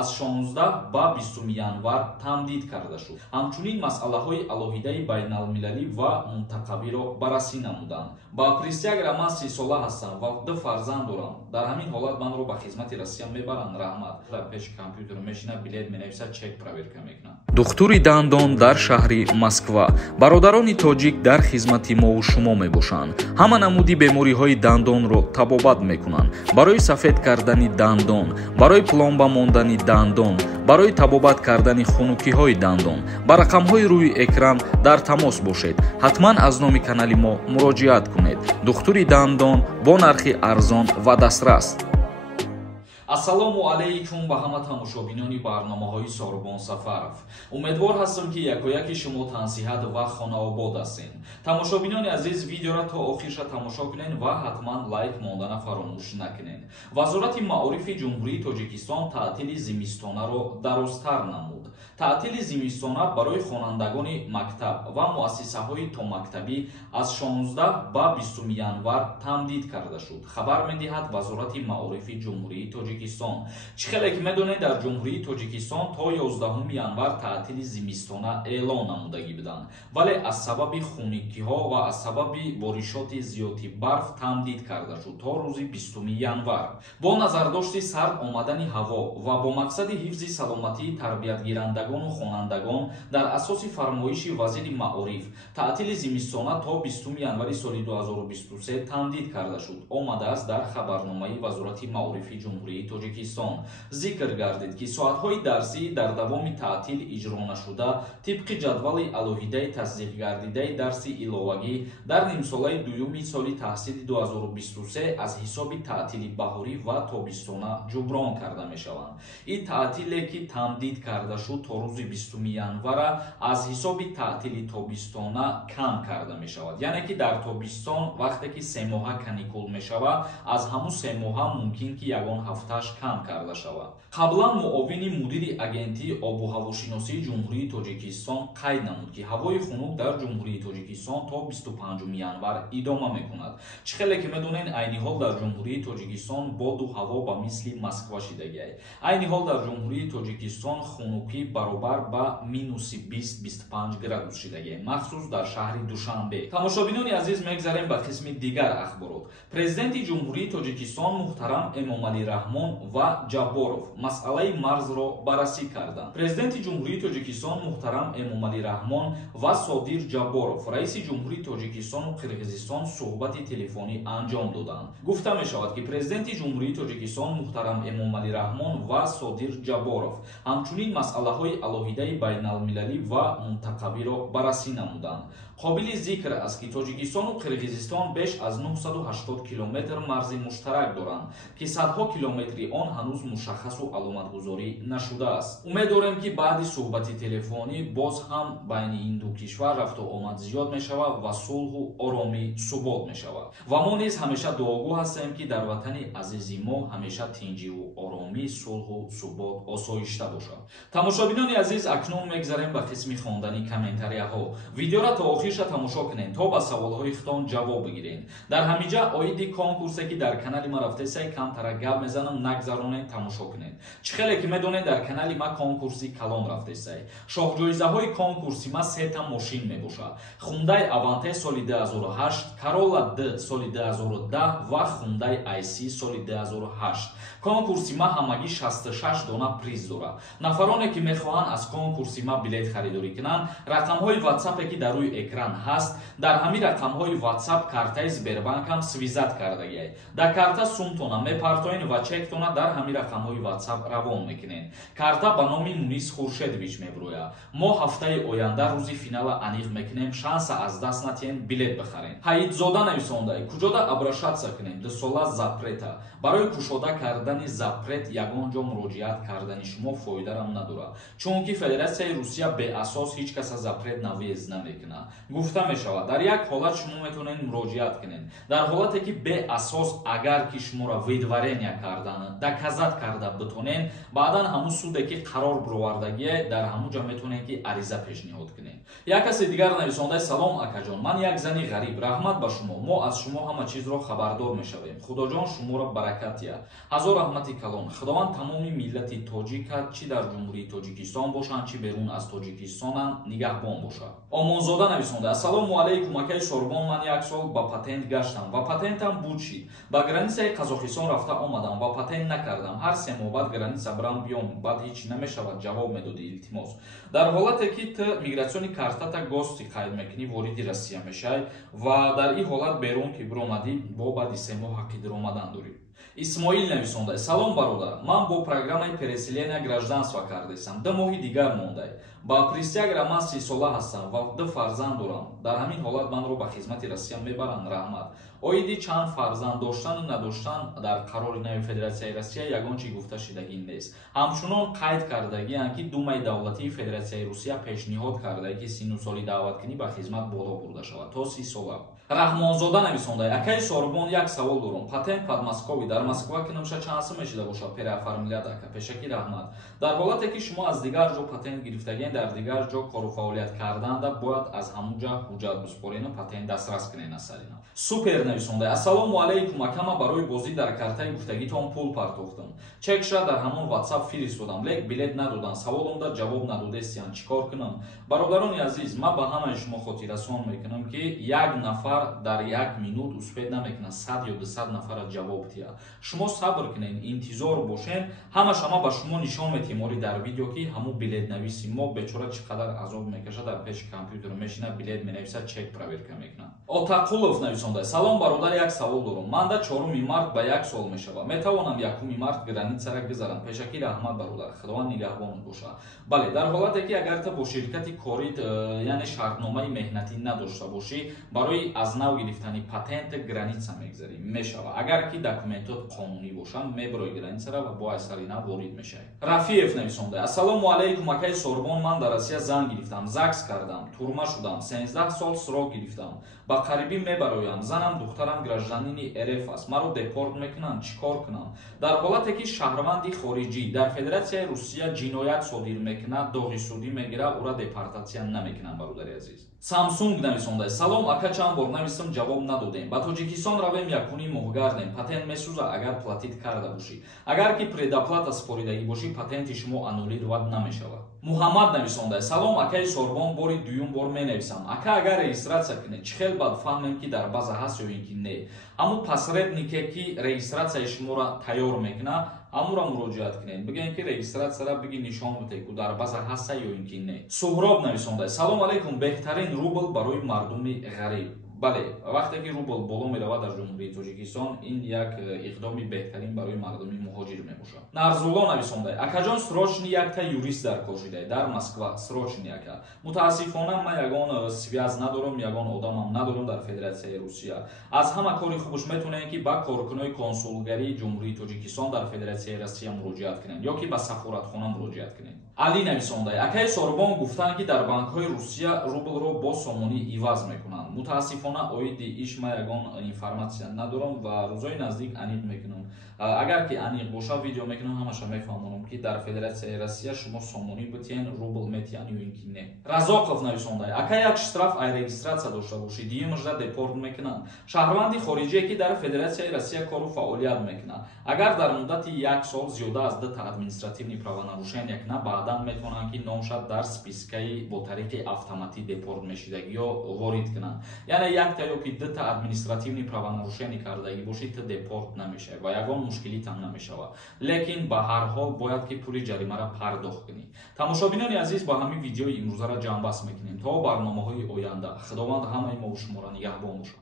аз 16 ба 20 январ тамдид карда шуд. ҳамчунин масъалаҳои алоҳидаи байналмилалӣ ва мунтақабиро баррасӣ намуданд. ба присяга ман 30 сола ҳастам ва 2 фарзанд дорам. дар ҳамин ҳолат манро ба хизмати Россия мебаранд. раҳмат. дар пеши компютер мешина, билет менависа, чек проверка мекунад. духтури дандон дар шаҳри Москва. бародарони тоҷик дар хизмати мову шумо мебошанд. ҳама намуди бемориҳои дандонро табобат мекунанд. барои сафед кардани дандон, барои пломба мондани дандон, барои табобат кардани хунукиҳои дандон ба рақамҳои рӯи экран дар тамос бошед. ҳатман аз номи канали мо муроҷиат кунед. духтури дандон бо нархи арзон ва дастрас. ассалому алайкум ба ҳама тамошобинони барномаҳои Сорбон Сафаров. умедвор ҳастам ки якояки шумо тансиҳат ва хонаобод ҳастед. тамошобинони азиз, видеоро то охирша тамошо кунед ва ҳатман лайк мондана фаромӯш накунед. вазорати маорифи ҷумҳурии Тоҷикистон таътили зимистонаро дарозтар намуд. таътили зимистона барои хонандагони мактаб ва муассисаҳои томактабӣ аз 16 ба 20 январ тамдид карда шуд. хабар медиҳад вазорати маорифи ҷумҳурии Тоҷикистон. чӣ хеле ки медонед, дар ҷумҳурии Тоҷикистон то 11 январ таътили зимистона эълон намудагӣ буданд, вале аз сабаби хунукиҳо ва аз сабаби боришоти зиёди барф тамдид карда шуд то рӯзи 20 январ. бо назардошти сард омадани ҳаво ва бо мақсади ҳифзи саломатии тарбиятгирандагону хонандагон дар асоси фармоиши вазири маориф таътили зимистона то 20 январи соли 2023 тамдид карда шуд. омадааст дар хабарномаи вазорати маорифи ҷумҳурии Тоҷикистон. зикр гардид ки соатҳои дарсӣ дар давоми таътил иҷро нашуда тибқи ҷадвали алоҳидаи тасдиқгардидаи дарси иловагӣ дар нимсолаи дуюми соли таҳсили 2023 аз ҳисоби таътили баҳорӣ ва тобистона ҷуброн карда мешаванд. ин таътиле ки тамдид карда шуд то рӯзи 20 январа аз ҳисоби таътили тобистона кам карда мешавад. яъне ки дар тобистон вақте ки 3 моҳа каникул мешавад, аз ҳамун 3 моҳа мумкин ки ягон ҳафтааш кам карда шавад. қаблан муовини мудири агентии обу ҳавошиносии ҷумҳурии Тоҷикистон қайд намуд ки ҳавои хунук дар ҷумҳурии Тоҷикистон то 25 январ идома мекунад. чӣ хеле ки медонед, айни ҳол дар ҷумҳурии Тоҷикистон боду ҳаво ба мисли Москва шидагиай. айни ҳол дар ҷумҳурии Тоҷикистон хунукӣ баробар ба минуси 20-25 градус шидагиай, махсус дар шаҳри Душанбе. тамошобинони азиз, мегзарем ба қисми дигар ахборот. президенти ҷумҳурии Тоҷикистон муҳтарам Эмомалӣ Раҳмон ва Ҷабборов масъалаи марзро баррасӣ карданд. президенти ҷумҳурии Тоҷикистон муҳтарам Эмомалӣ Раҳмон ва Содир Ҷабборов раиси ҷумҳурии Тоҷикистону Қирғизистон суҳбати телефонӣ анҷом доданд. гуфта мешавад ки президенти ҷумҳурии Тоҷикистон муҳтарам Эмомалӣ Раҳмон ва Содир Ҷабборов ҳамчунин масъалаҳои алоҳидаи байналмилалӣ ва мунтақабиро баррасӣ намуданд. қобили зикр аст ки Тоҷикистону Қирғизистон беш аз 980 километр марзи муштарак доранд ки садҳо километри он ҳанӯз мушаххасу аломатгузорӣ нашудааст. умед дорем ки баъди суҳбати телефонӣ боз ҳам байни ин ду кишвар рафту омад зиёд мешавад ва сулҳу оромӣ субот мешавад. ва мо низ ҳамеша дуогӯ ҳастем ки дар ватани азизи мо ҳамеша тинҷиву оромӣ, сулҳу субот, осоишта бошад. тамошобинони азиз, акнун мегзарем ба қисми хондани комментарияҳо. видеоро то охирша тамошо кунед то ба саволҳои худтон ҷавоб бигиред. дар ҳамиҷа оиди конкурсе ки дар канали ма рафтесай, камтара гап мезанам, нагзаронед, тамошо кунед. чӣ хеле ки медонед, дар канали ма конкурси калон рафтесай. шоҳҷоизаҳои конкурси ма 3 та мошин мебошад. хундай аванте соли 2008, Corolla D соли 2010 ва хундай IC соли 2008. конкурси ма ҳамагӣ 66 дона приз дорад. нафароне ки мехоҳанд аз конкурси ма билет харидорӣ кунанд, рақамҳои WhatsApp ки дар рӯи экран ҳаст, дар ҳамин рақамҳои WhatsApp картаи Сбербанкам свизат кардагиай. дар карта сумтона мепартоен ва чектона дар ҳамин рақамҳои WhatsApp равон мекунед. карта ба номи Мунис Хуршедович меброяд. мо ҳафтаи оянда рӯзи финала аниқ мекунем, шанса аз даст натиҳем, билет бихарем. ҳаидзода нависондай, куҷода обрашатся кунем, дусола запрета. барои кушода кардани запрет ягон ҷо муроҷиат кардани шумо фоидарам надорад, чунки Федератсияи Русия беасос ҳеҷ каса запрет навез намекунад. гуфта мешавад, дар як ҳолат шумо метавонед муроҷиат кунед. дар ҳолате ки беасос агар ки шуморо видварения кардан, доказат карда битонед, баъдан ҳамун суде ки қарор бировардагие, дар ҳамун ҷо метавонед ки ариза пешниҳод кунед. як каси дигар нависонда салом акаҷон, ман як зани ғариб, раҳмат ба шумо, мо аз шумо ҳама чизро хабардор мешавем. Худоҷон шуморо баракат диҳад. ҳазор раҳмати калон. Худованд тамоми миллати тоҷика чи дар ҷумҳурии Тоҷикистон бошанд, чи берун аз Тоҷикистонанд, нигаҳбон бошад. Омонзода нависонда: ассалому алайкум акаи Сорбон, ман як сол ба патент гаштам ва патентам буд шид. Ба границаи Қазоқистон рафта омадам ва патент накардам. ҳар 3 моҳ баъд граница барам биём, баъд ҳеч намешавад, ҷавоб медодӣ, илтимос. дар ҳолате ки ту мигратсиони картата гости қайд мекунӣ, вориди Россия мешавӣ ва дар ин ҳолат берун ки биромадӣ, бо баъди 3 моҳ ҳаққи диромадан дорӣ. Исмоил нависонда: салом бародар, ман бо программаи переселения гражданства кардесам. 2 моҳи дигар мондай. Ба присягра ман 30 сола ҳастам ва 2 фарзанд дорам. Дар ҳамин ҳолат манро ба хизмати Россия мебаранд, раҳмат. Оиди чанд фарзанд доштану надоштан дар қарори нави Федератсияи Россия ягон чӣ гуфта шидагӣ нест. ҳамчунон қайд кардагианд ки Думаи давлатии Федератсияи Русия пешниҳод кардааст ки сину соли даъваткунӣ ба хизмат боло бурда шавад то 30 сола. Раҳмонзода нависонда: акаи Сорбон, як савол дорам. Патент подмосковӣ дар Москва ки намша чанса мешуда бошад переоформилят ака. Пешакӣ раҳмат. Дар ҳолате ки шумо аз дигар ҷо патент гирифтагин, дар дигар ҷо кору фаъолият карданда, бояд аз ҳамуҷа ҳуҷҷат биспорена, патент дастрас кунена сарина. Супер нависонда: ассалому алайкум акама, барои бозӣ дар картаи гуфтагитон пул партохтам. чекша дар ҳамон WhatsApp фиристодам, лек билет надодан. Саволомда ҷавоб надодестиянд. чикор кунам? Бародарони азиз, ман ба ҳамаи шумо хотиррасон мекунам ки як нафар дар як минут успед намекунад 100 ё 200 нафара ҷавоб диҳад. шумо сабр кунед, интизор бошен. ҳамаш ҳама ба шумо нишон медиҳем ори дар видео ки ҳамун билетнависи мо бечора чӣ қадар азоб мекашад, дар пеши компютер мешинад, билет менависад, чек проверка мекунад. Отақулов нависонда: салом бародар, як савол дорам. Манда 4 март ба 1 сол мешавад. Метавонам 1 март границара гузарам? Пешакӣ раҳмат бародар, худованд нигаҳбонат бошад. Бале, дар ҳолате ки агар ту бо ширкати корид, яъне шартномаи меҳнатӣ надошта бошӣ, барои аз нав гирифтани патент граница мегзарӣ, мешавад. Агар ки документот қонунӣ бошанд, мебарои границара ва бо айсари нав ворид мешавӣ. Рафиев нависонда: ассалому алайкум акаи Сорбон, ман дар Россия зан гирифтам, ЗАГС кардам, турма шудам, 13 сол срок гирифтам. ба қарибӣ мебароям. Занам духтарам гражданини РФ аст. маро депорт мекунанд, чикор кунам? Дар ҳолате ки шаҳрванди хориҷӣ дар Федератсияи Русия ҷиноят содир мекунад, доғи судӣ мегирад, ӯра депортатсия намекунанд. бародари азиз. Samsung нависонда: салом ака, чанд бор нависам, ҷавоб надодем. Ба Тоҷикистон равем, якуни моҳ гардем. Патент месӯза агар платит карда бошӣ. агар ки предоплата споридагӣ бошӣ, патенти шумо аннулировад намешавад. Муҳаммад нависонда: салом акаи Сорбон, бори дуюм бор менависам. ака агар регистратсия кунед, чӣ хел баъд фаҳмем ки дар база ҳаст ё ин ки не? ҳамун посреднике ки регистратсияи шуморо тайёр мекунад, ҳамура муроҷиат кунед. бигӯед ки регистратсияра биги нишон бите ки дар база ҳаста ё ин ки не. Суҳроб нависонда: салом алайкум, беҳтарин рубл барои мардуми ғариб. бале, вақте ки рубл боло меравад дар ҷумҳурии Тоҷикистон, ин як иқдоми беҳтарин барои мардуми муҳоҷир мебошад. Нарзулло нависонда: акаҷон, срочни якта юрист дар кор шудаед дар Москва. Срочни яка. мутаассифона ман ягон связ надорам, ягон одамам надорам дар Федератсияи Русия. аз ҳама кори хубаш метавонем ки ба коркунои консулгарии ҷумҳурии Тоҷикистон дар Федератсияи Россия муроҷиат кунем ё ки ба сафоратхона муроҷиат кунем. Али нависонда: акаи Сорбон гуфтанд ки дар банкҳои Русия рублро бо сомонӣ иваз мекунанд. мутаассифона оиди иш ма ягон информатсия надорам ва рӯзои наздик аниқ мекунам. агар ки аниқ боша, видео мекунам, ҳамаша мефаҳмонам ки дар Федератсияи Россия шумо сомонӣ битиен, рубл метиен ё ин ки не. Разоқов нависонда: ака як штраф ай регистратсия дошта бошӣ, диюмажда депорт мекунанд. шаҳрванди хориҷие ки дар Федератсияи Россия кору фаъолият мекунад, агар дар муддати 1 сол зиёда аз 2 административни правонарушения кунад, баъдан метавонанд ки номша дар спискаи бо тариқи автоматӣ депорт мешидагиё ворид кунанд. яъне якта ё ки 2 административни правонарушения кардагӣ бошӣ, ту депорт намешавӣ ва ягон мушкилит ҳам намешавад. лекин ба ҳар ҳол бояд ки пули ҷаримаро пардохт кунӣ. тамошобинони азиз, ба ҳамин видеои имрӯзара ҷамъбаст мекунем то барномаҳои оянда. худованд ҳамаи мо шуморо нигаҳбон бошад.